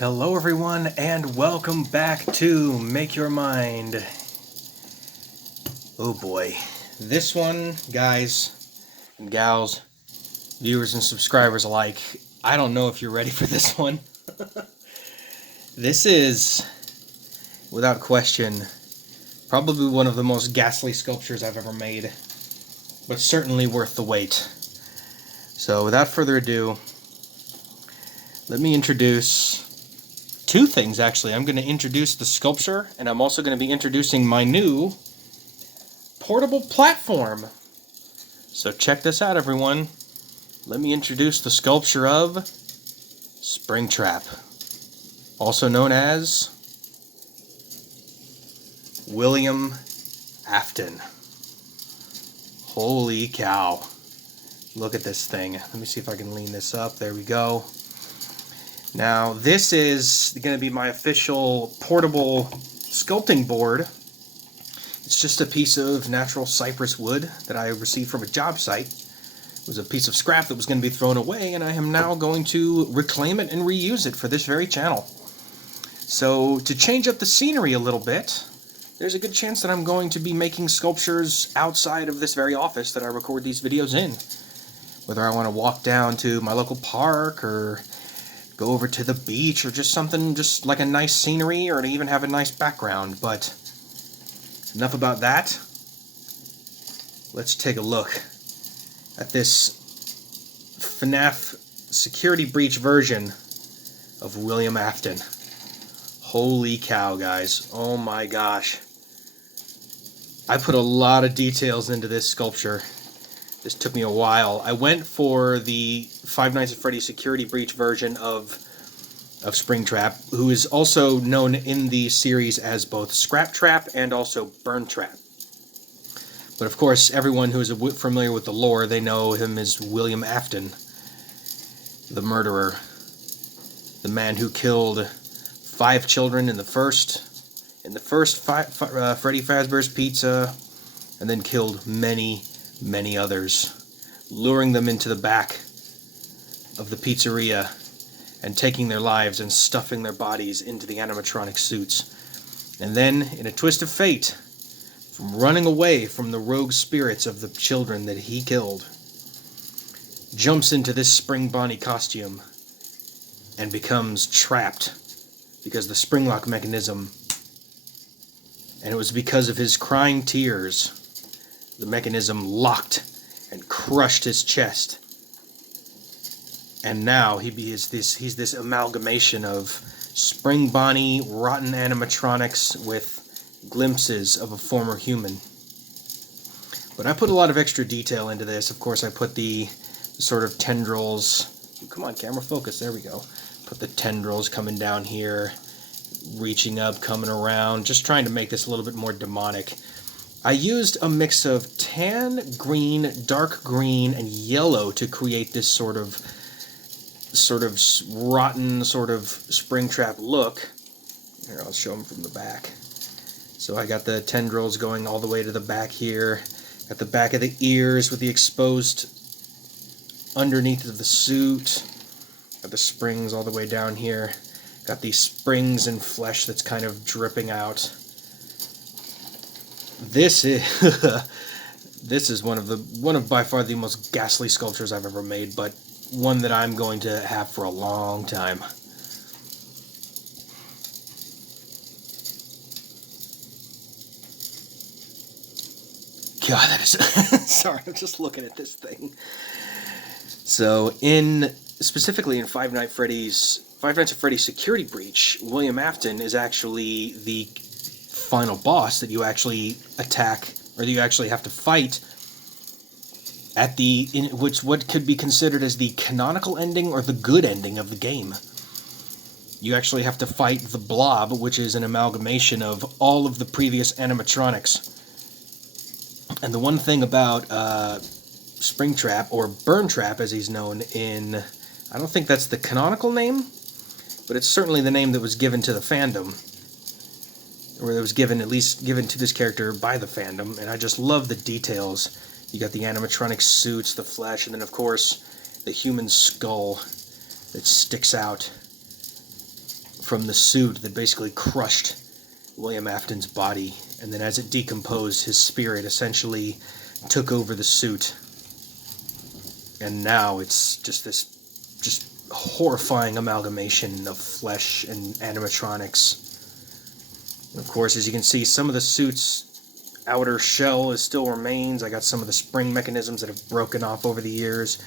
Hello everyone and welcome back to Make Your Mind. Oh boy. This one, guys and gals, viewers and subscribers alike, I don't know if you're ready for this one. This is, without question, probably one of the most ghastly sculptures I've ever made, but certainly worth the wait. So without further ado, let me introduce two things, actually. I'm going to introduce the sculpture, and I'm also going to be introducing my new portable platform. So check this out, everyone. Let me introduce the sculpture of Springtrap, also known as William Afton. Holy cow. Look at this thing. Let me see if I can lean this up. There we go. Now, this is going to be my official portable sculpting board. It's just a piece of natural cypress wood that I received from a job site. It was a piece of scrap that was going to be thrown away, and I am now going to reclaim it and reuse it for this very channel. So, to change up the scenery a little bit, there's a good chance that I'm going to be making sculptures outside of this very office that I record these videos in. Whether I want to walk down to my local park, or go over to the beach, or just something just like a nice scenery, or to even have a nice background. But enough about that. Let's take a look at this FNaF security breach version of William Afton. Holy cow, guys. Oh my gosh. I put a lot of details into this sculpture. This took me a while. I went for the Five Nights at Freddy's security breach version of Springtrap, who is also known in the series as both Scrap Trap and also Burn Trap. But of course, everyone who is familiar with the lore, they know him as William Afton, the murderer, the man who killed 5 children in the first Freddy Fazbear's Pizza, and then killed many others, luring them into the back of the pizzeria and taking their lives and stuffing their bodies into the animatronic suits. And then, in a twist of fate, from running away from the rogue spirits of the children that he killed, jumps into this Spring Bonnie costume and becomes trapped because the spring lock mechanism, and it was because of his crying tears, the mechanism locked and crushed his chest. And now he's this amalgamation of Spring Bonnie, rotten animatronics with glimpses of a former human. But I put a lot of extra detail into this. Of course, I put the sort of tendrils. Come on, camera, focus. There we go. Put the tendrils coming down here, reaching up, coming around, just trying to make this a little bit more demonic. I used a mix of tan, green, dark green, and yellow to create this sort of rotten, sort of Springtrap look. Here, I'll show them from the back. So I got the tendrils going all the way to the back here. Got the back of the ears with the exposed underneath of the suit. Got the springs all the way down here. Got these springs and flesh that's kind of dripping out. This is one of by far the most ghastly sculptures I've ever made, but one that I'm going to have for a long time. God, that is sorry, I'm just looking at this thing. So specifically in Five Nights at Freddy's security breach, William Afton is actually the final boss that you actually attack, or that you actually have to fight at what could be considered as the canonical ending or the good ending of the game. You actually have to fight the Blob, which is an amalgamation of all of the previous animatronics. And the one thing about Springtrap, or Burn Trap as he's known in, I don't think that's the canonical name, but it's certainly the name that was given to the fandom, or that was given to this character by the fandom, and I just love the details. You got the animatronic suits, the flesh, and then of course the human skull that sticks out. from the suit that basically crushed William Afton's body, and then as it decomposed, his spirit essentially took over the suit. And now it's just this horrifying amalgamation of flesh and animatronics. And of course, as you can see, some of the suit's outer shell still remains. I got some of the spring mechanisms that have broken off over the years.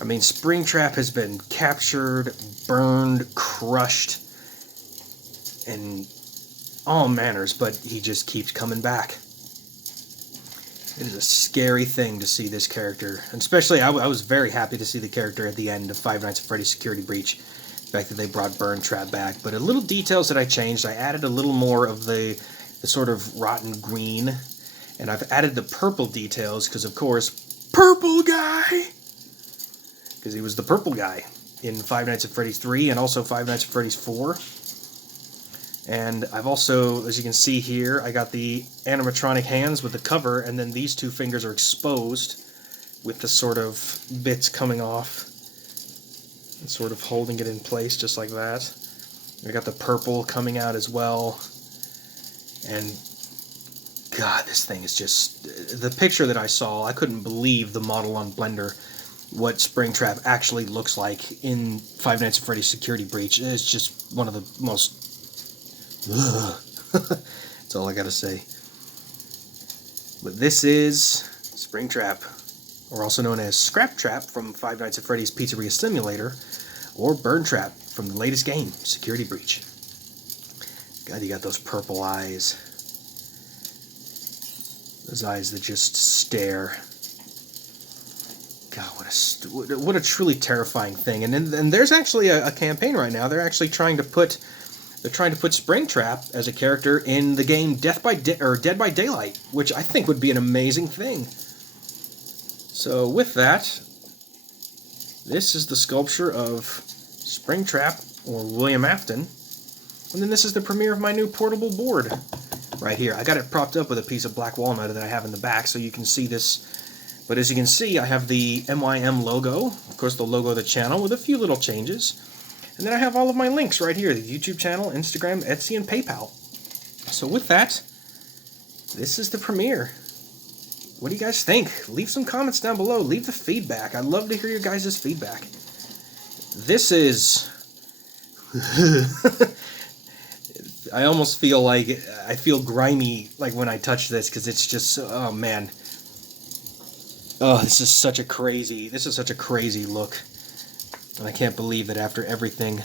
I mean, Springtrap has been captured, burned, crushed, and all manners, but he just keeps coming back. It is a scary thing to see this character, and especially I was very happy to see the character at the end of Five Nights at Freddy's Security Breach. The fact that they brought Burn Trap back, but a little details that I changed. I added a little more of the sort of rotten green, and I've added the purple details because, of course, purple guy, because he was the purple guy in Five Nights at Freddy's 3 and also Five Nights at Freddy's 4. And I've also, as you can see here, I got the animatronic hands with the cover, and then these two fingers are exposed with the sort of bits coming off and sort of holding it in place just like that. I got the purple coming out as well. And God, this thing is just, the picture that I saw, I couldn't believe the model on Blender, what Springtrap actually looks like in Five Nights at Freddy's Security Breach. It's just one of the most, that's all I gotta say. But this is Springtrap, or also known as Scrap Trap from Five Nights at Freddy's Pizzeria Simulator, or Burn Trap from the latest game, Security Breach. God, you got those purple eyes. Those eyes that just stare. God, what a truly terrifying thing. And there's actually a campaign right now. They're actually trying to put Springtrap as a character in the game Dead by Daylight, which I think would be an amazing thing. So with that, this is the sculpture of Springtrap, or William Afton, and then this is the premiere of my new portable board right here. I got it propped up with a piece of black walnut that I have in the back so you can see this. But as you can see, I have the MYM logo, of course the logo of the channel, with a few little changes. And then I have all of my links right here, the YouTube channel, Instagram, Etsy, and PayPal. So with that, this is the premiere. What do you guys think? Leave some comments down below. Leave the feedback. I'd love to hear your guys' feedback. This is... I almost feel like... I feel grimy like when I touch this, because it's just... Oh, man. Oh, this is such a crazy look. And I can't believe that after everything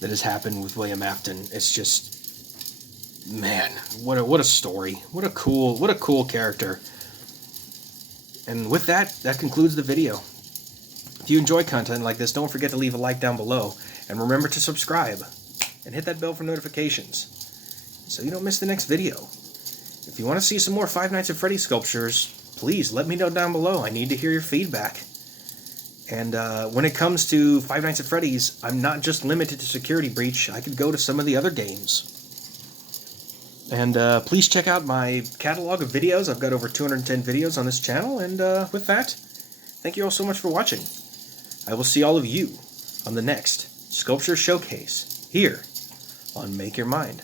that has happened with William Afton, it's just, man, what a story. What a cool character. And with that, that concludes the video. If you enjoy content like this, don't forget to leave a like down below. And remember to subscribe and hit that bell for notifications so you don't miss the next video. If you want to see some more Five Nights at Freddy's sculptures, please let me know down below. I need to hear your feedback. And when it comes to Five Nights at Freddy's, I'm not just limited to Security Breach. I could go to some of the other games. And please check out my catalog of videos. I've got over 210 videos on this channel. And with that, thank you all so much for watching. I will see all of you on the next Sculpture Showcase here on Make Your Mind.